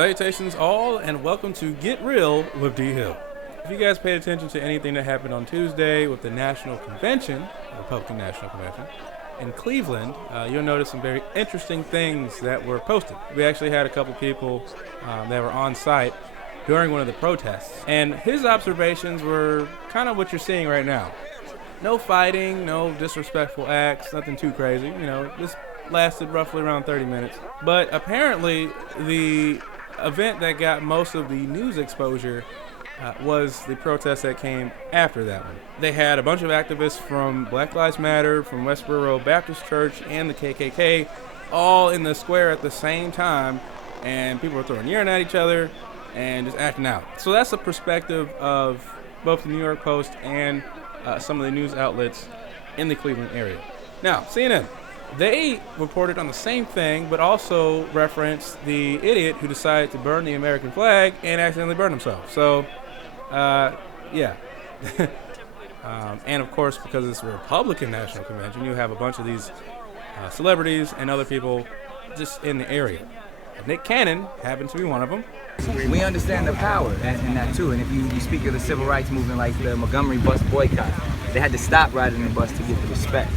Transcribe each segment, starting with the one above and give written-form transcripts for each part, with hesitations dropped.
Salutations all, and welcome to Get Real with D.Hill. If you guys paid attention to anything that happened on Tuesday with the National Convention, the Republican National Convention, in Cleveland, you'll notice some very interesting things that were posted. We actually had a couple people that were on site during one of the protests, and his observations were kind of what you're seeing right now. No fighting, no disrespectful acts, nothing too crazy. You know, this lasted roughly around 30 minutes. But apparently, the event that got most of the news exposure was the protest that came after that one. They had a bunch of activists from Black Lives Matter, from Westboro Baptist Church, and the KKK all in the square at the same time, and people were throwing urine at each other and just acting out. So that's the perspective of both the New York Post and some of the news outlets in the Cleveland area. Now, CNN, they reported on the same thing, but also referenced the idiot who decided to burn the American flag and accidentally burn himself. So, yeah. And of course, because it's a Republican National Convention, you have a bunch of these celebrities and other people just in the area. Nick Cannon happens to be one of them. We understand the power in that too. And if you speak of the civil rights movement, like the Montgomery bus boycott, they had to stop riding the bus to get the respect.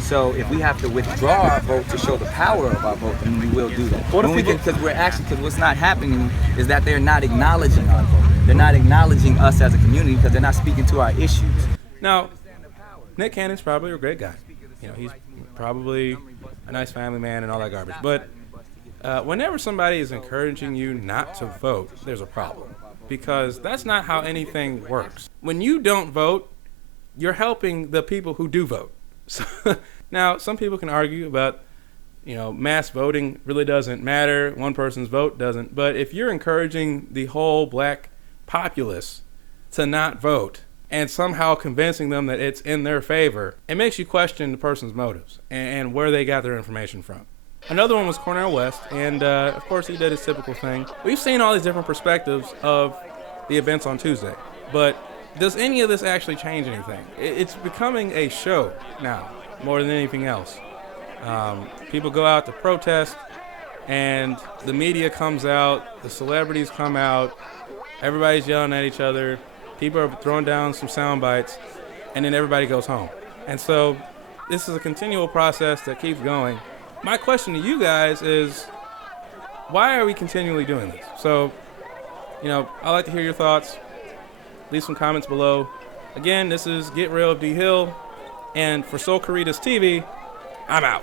So if we have to withdraw our vote to show the power of our vote, then we will do that. Because what's not happening is that they're not acknowledging our vote. They're not acknowledging us as a community because they're not speaking to our issues. Now, Nick Cannon's probably a great guy. You know, he's probably a nice family man and all that garbage. But whenever somebody is encouraging you not to vote, there's a problem. Because that's not how anything works. When you don't vote, you're helping the people who do vote. So, now, some people can argue about, you know, mass voting really doesn't matter. One person's vote doesn't. But if you're encouraging the whole black populace to not vote and somehow convincing them that it's in their favor, it makes you question the person's motives and where they got their information from. Another one was Cornel West, and of course he did his typical thing. We've seen all these different perspectives of the events on Tuesday, but does any of this actually change anything? It's becoming a show now, more than anything else. People go out to protest, and the media comes out, the celebrities come out, everybody's yelling at each other, people are throwing down some sound bites, and then everybody goes home. And so this is a continual process that keeps going. My question to you guys is, why are we continually doing this? So, you know, I'd like to hear your thoughts. Leave some comments below. Again, this is Get Real with D.Hill. And for SOL-CARITAS TV, I'm out.